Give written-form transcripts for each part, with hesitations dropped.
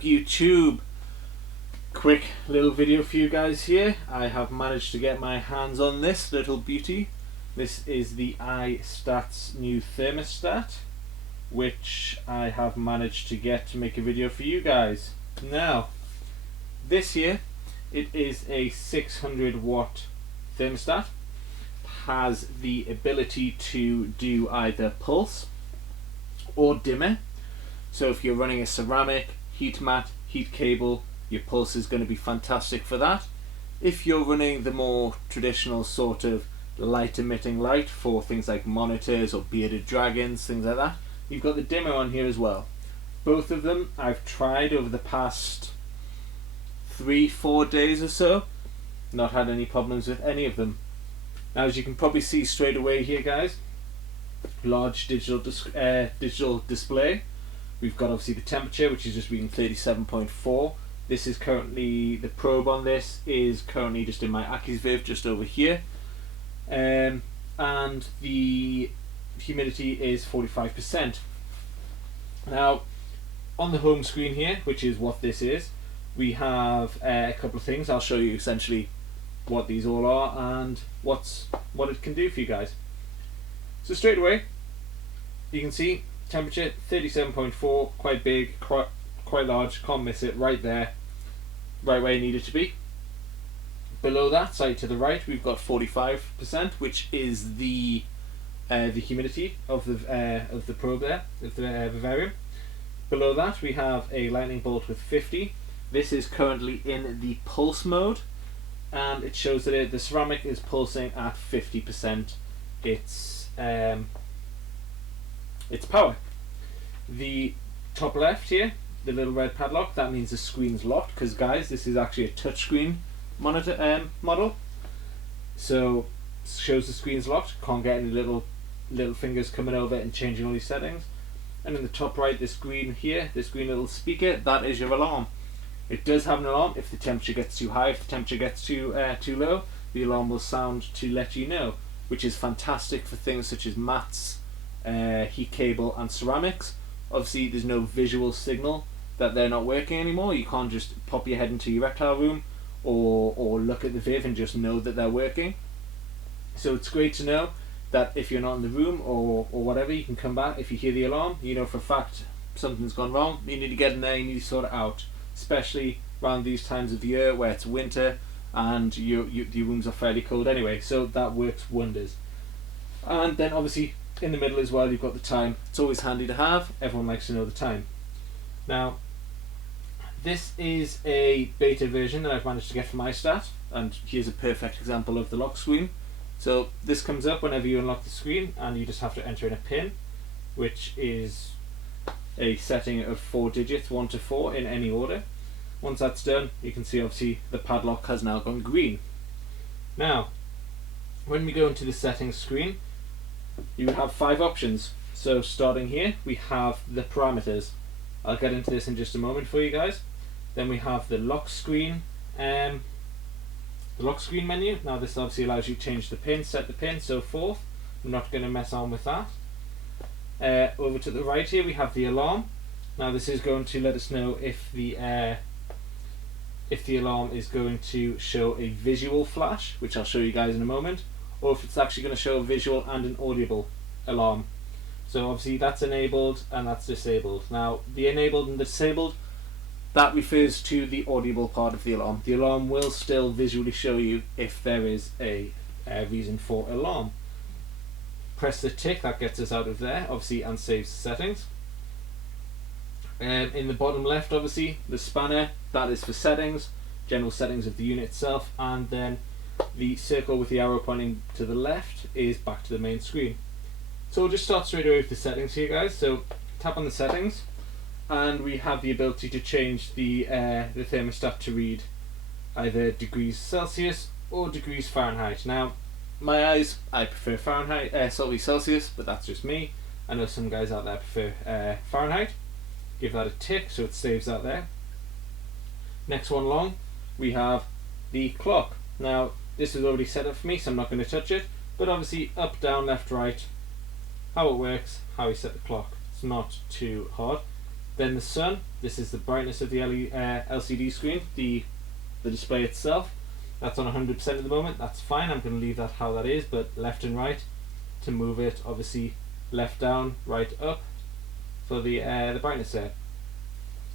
up YouTube? Quick little video for you guys here. I have managed to get my hands on this little beauty. This is the iSTAT's new thermostat, which I have managed to get to make a video for you guys. Now, this here, it is a 600 watt thermostat. Has the ability to do either pulse or dimmer. So if you're running a ceramic, heat mat, heat cable, your pulse is going to be fantastic for that. If you're running the more traditional sort of light emitting light for things like monitors or bearded dragons, things like that, you've got the dimmer on here as well. Both of them I've tried over the past 3-4 days or so. Not had any problems with any of them. Now, as you can probably see straight away here, guys, large digital display. We've got obviously the temperature, which is just reading 37.4. This is currently, the probe on this is currently just in my AccuViv just over here. And the humidity is 45%. Now, on the home screen here, which is what this is, we have a couple of things. I'll show you essentially what these all are and what it can do for you guys. So straight away, you can see temperature 37.4, quite big, quite large, can't miss it, right there, right where you need it to be. Below that, side to the right, we've got 45%, which is the humidity of the probe there, of the vivarium. Below that, we have a lightning bolt with 50. This is currently in the pulse mode, and it shows that the ceramic is pulsing at 50%. Its power. The top left here, the little red padlock, that means the screen's locked, because guys, this is actually a touchscreen monitor model. So shows the screen's locked, can't get any little fingers coming over and changing all these settings. And in the top right, this green here, this green little speaker, that is your alarm. It does have an alarm if the temperature gets too high. If the temperature gets too low, the alarm will sound to let you know, which is fantastic for things such as mats, heat cable and ceramics. Obviously there's no visual signal that they're not working anymore. You can't just pop your head into your reptile room or look at the Viv and just know that they're working. So it's great to know that if you're not in the room or whatever, you can come back. If you hear the alarm, you know for a fact something's gone wrong, you need to get in there, you need to sort it out, especially around these times of the year where it's winter and your rooms are fairly cold anyway. So that works wonders. And then obviously in the middle as well, you've got the time. It's always handy to have. Everyone likes to know the time. Now, this is a beta version that I've managed to get from iSTAT, and here's a perfect example of the lock screen. So this comes up whenever you unlock the screen, and you just have to enter in a PIN, which is a setting of 4 digits, 1 to 4 in any order. Once that's done, you can see obviously the padlock has now gone green. Now, when we go into the settings screen, you have 5 options. So starting here, we have the parameters. I'll get into this in just a moment for you guys. Then we have the lock screen menu. Now this obviously allows you to change the pin, set the pin, so forth. I'm not going to mess on with that. Over to the right here, we have the alarm. Now this is going to let us know if the alarm is going to show a visual flash, which I'll show you guys in a moment, or if it's actually going to show a visual and an audible alarm. So obviously that's enabled and that's disabled. Now the enabled and disabled, that refers to the audible part of the alarm. The alarm will still visually show you if there is a reason for alarm. Press the tick, that gets us out of there obviously and saves the settings. In the bottom left, obviously the spanner, that is for settings, general settings of the unit itself, and then the circle with the arrow pointing to the left is back to the main screen. So we'll just start straight away with the settings here, guys. So tap on the settings, and we have the ability to change the thermostat to read either degrees Celsius or degrees Fahrenheit. Now, my eyes, I prefer Fahrenheit, Celsius, but that's just me. I know some guys out there prefer Fahrenheit. Give that a tick so it saves that there. Next one along, we have the clock. Now, this is already set up for me, so I'm not going to touch it, but obviously up, down, left, right, how it works, how you set the clock. It's not too hard. Then the sun, this is the brightness of the LCD screen, the display itself. That's on 100% at the moment. That's fine. I'm going to leave that how that is, but left and right to move it, obviously left down, right up for the brightness there.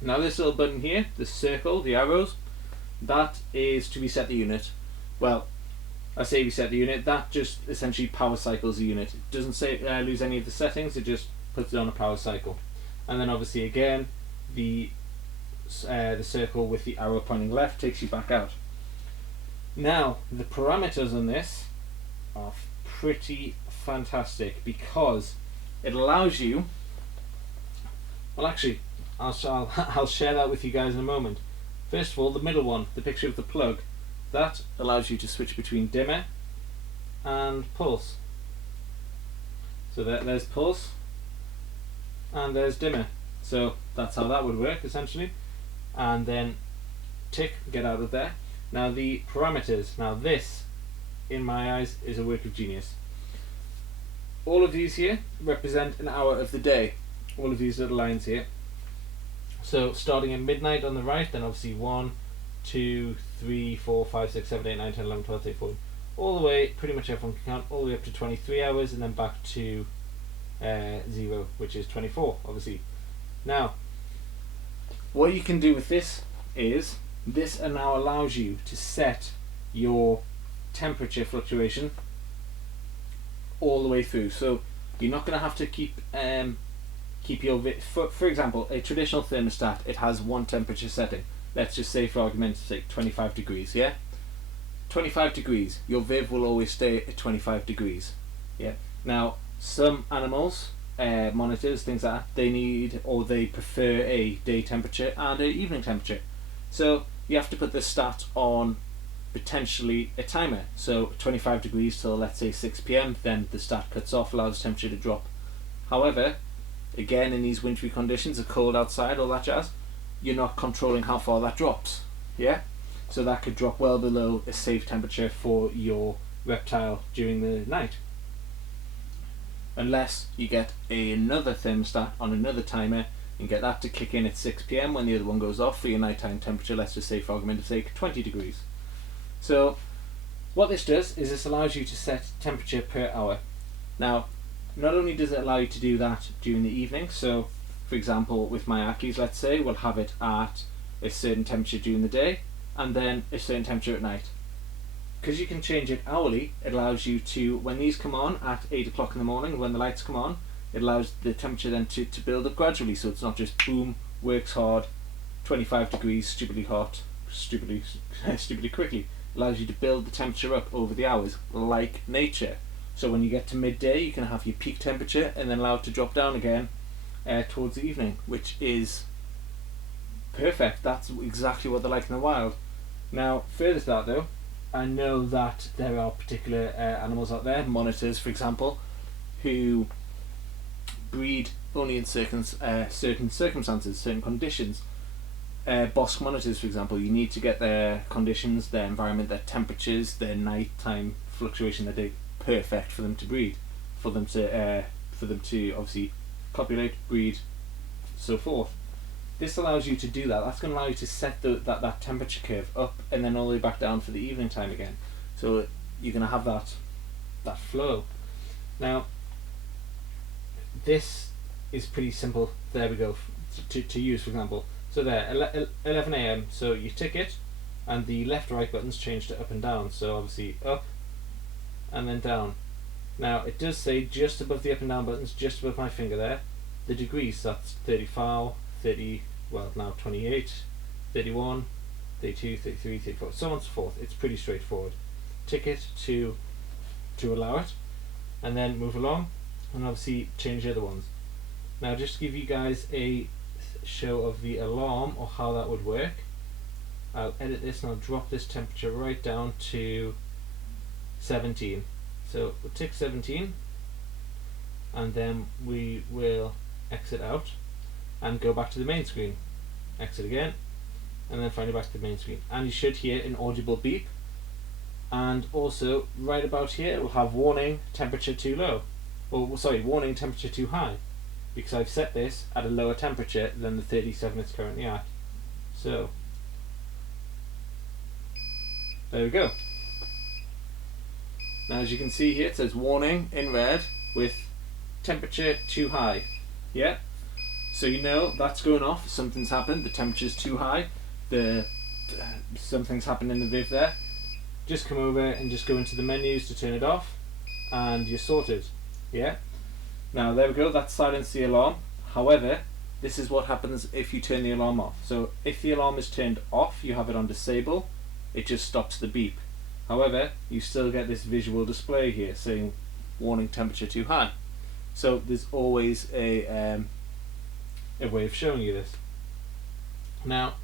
Now this little button here, the circle, the arrows, that is to reset the unit. Well, I say reset the unit, that just essentially power cycles the unit. It doesn't say lose any of the settings, it just puts it on a power cycle. And then obviously again, the circle with the arrow pointing left takes you back out. Now, the parameters on this are pretty fantastic because it allows you, well actually, I'll share that with you guys in a moment. First of all, the middle one, the picture of the plug, that allows you to switch between dimmer and pulse. So there's pulse and there's dimmer. So that's how that would work essentially. And then tick, get out of there. Now the parameters, now this, in my eyes, is a work of genius. All of these here represent an hour of the day. All of these little lines here. So starting at midnight on the right, then obviously 1, 2, 3, 4, 5, 6, 7, 8, 9, 10, 11, 12, 13, 14. All the way, pretty much everyone can count, all the way up to 23 hours and then back to 0, which is 24, obviously. Now, what you can do with this is, this now allows you to set your temperature fluctuation all the way through. So you're not going to have to keep your for example, a traditional thermostat, it has one temperature setting. Let's just say, for argument's sake, 25 degrees. Yeah, 25 degrees. Your Viv will always stay at 25 degrees. Yeah. Now, some animals, monitors, things like that, they need or they prefer a day temperature and an evening temperature. So you have to put the stat on potentially a timer. So 25 degrees till, let's say, 6 p.m. Then the stat cuts off, allows temperature to drop. However, again, in these wintry conditions, the cold outside, all that jazz, you're not controlling how far that drops. Yeah, so that could drop well below a safe temperature for your reptile during the night, unless you get another thermostat on another timer and get that to kick in at 6 p.m. when the other one goes off for your nighttime temperature. Let's just say, for argument's sake, 20 degrees. So what this does is this allows you to set temperature per hour. Now, not only does it allow you to do that during the evening, so for example with my Akis, let's say, we'll have it at a certain temperature during the day and then a certain temperature at night. Because you can change it hourly, it allows you to, when these come on at 8 o'clock in the morning, when the lights come on, it allows the temperature then to build up gradually, so it's not just boom, works hard, 25 degrees, stupidly hot, stupidly quickly. It allows you to build the temperature up over the hours, like nature. So when you get to midday, you can have your peak temperature and then allow it to drop down again towards the evening, which is perfect. That's exactly what they're like in the wild. Now, further to that though, I know that there are particular animals out there, monitors for example, who breed only in certain circumstances, certain conditions. Bosque monitors, for example, you need to get their conditions, their environment, their temperatures, their nighttime fluctuation, their day perfect for them to breed, for them to obviously copulate, breed, so forth. This allows you to do that. That's going to allow you to set that temperature curve up and then all the way back down for the evening time again. So you're going to have that flow. Now, this is pretty simple. There we go to use, for example. So there, 11 a.m. So you tick it, and the left right buttons change to up and down. So obviously up and then down. Now it does say just above the up and down buttons, just above my finger there, the degrees. That's 35, 30, well now 28, 31, 32, 33, 34, so on and so forth. It's pretty straightforward. Tick it to allow it, and then move along, and obviously change the other ones. Now just to give you guys a show of the alarm or how that would work, I'll edit this and I'll drop this temperature right down to 17. So we'll tick 17 and then we will exit out and go back to the main screen. Exit again and then finally back to the main screen, and you should hear an audible beep, and also right about here it will have warning temperature too low, or sorry, warning temperature too high. because I've set this at a lower temperature than the 37 it's currently at. So there we go. Now as you can see here, it says warning in red with temperature too high. Yeah, so you know that's going off. Something's happened. The temperature's too high. Something's happened in the Viv there. Just come over and just go into the menus to turn it off, and you're sorted. Yeah. Now there we go. That's silenced the alarm. However, this is what happens if you turn the alarm off. So if the alarm is turned off, you have it on disable. It just stops the beep. However, you still get this visual display here saying warning temperature too high. So there's always a way of showing you this. Now,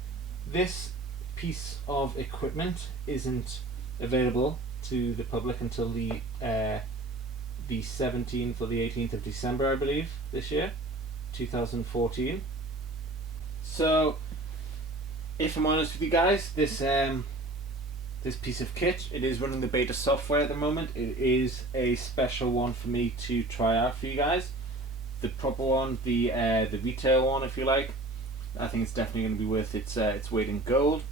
this piece of equipment isn't available to the public until the 17th or the 18th of December, I believe, this year, 2014. So, if I'm honest with you guys, this piece of kit, it is running the beta software at the moment. It is a special one for me to try out for you guys. The proper one, the retail one, if you like, I think it's definitely going to be worth its weight in gold.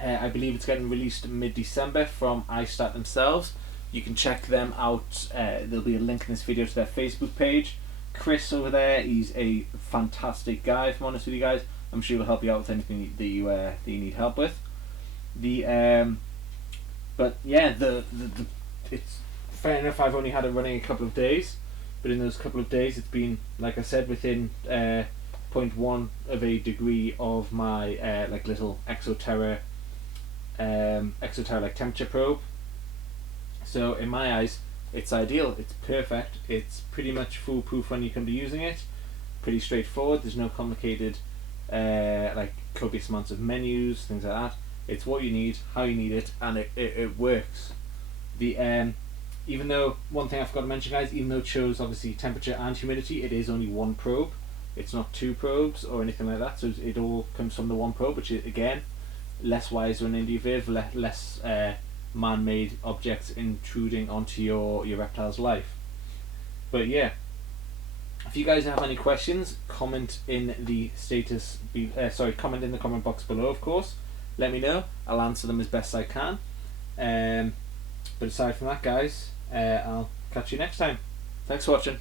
I believe it's getting released mid-December from iSTAT themselves. You can check them out. There'll be a link in this video to their Facebook page. Chris over there, he's a fantastic guy, if I'm honest with you guys. I'm sure he'll help you out with anything that you need help with. But yeah, it's fair enough. I've only had it running a couple of days, but in those couple of days, it's been, like I said, within 0.1 of a degree of my like little Exoterra like temperature probe. So in my eyes, it's ideal. It's perfect. It's pretty much foolproof when you come to using it. Pretty straightforward. There's no complicated like copious amounts of menus, things like that. It's what you need, how you need it, and it works. Even though, one thing I forgot to mention, guys, even though it shows obviously temperature and humidity, it is only one probe. It's not two probes or anything like that, so it all comes from the one probe, which is, again, less wise than Indie Viv, less man-made objects intruding onto your reptile's life. But yeah, if you guys have any questions, comment in the comment in the comment box below, of course. Let me know. I'll answer them as best I can. But aside from that, guys, I'll catch you next time. Thanks for watching.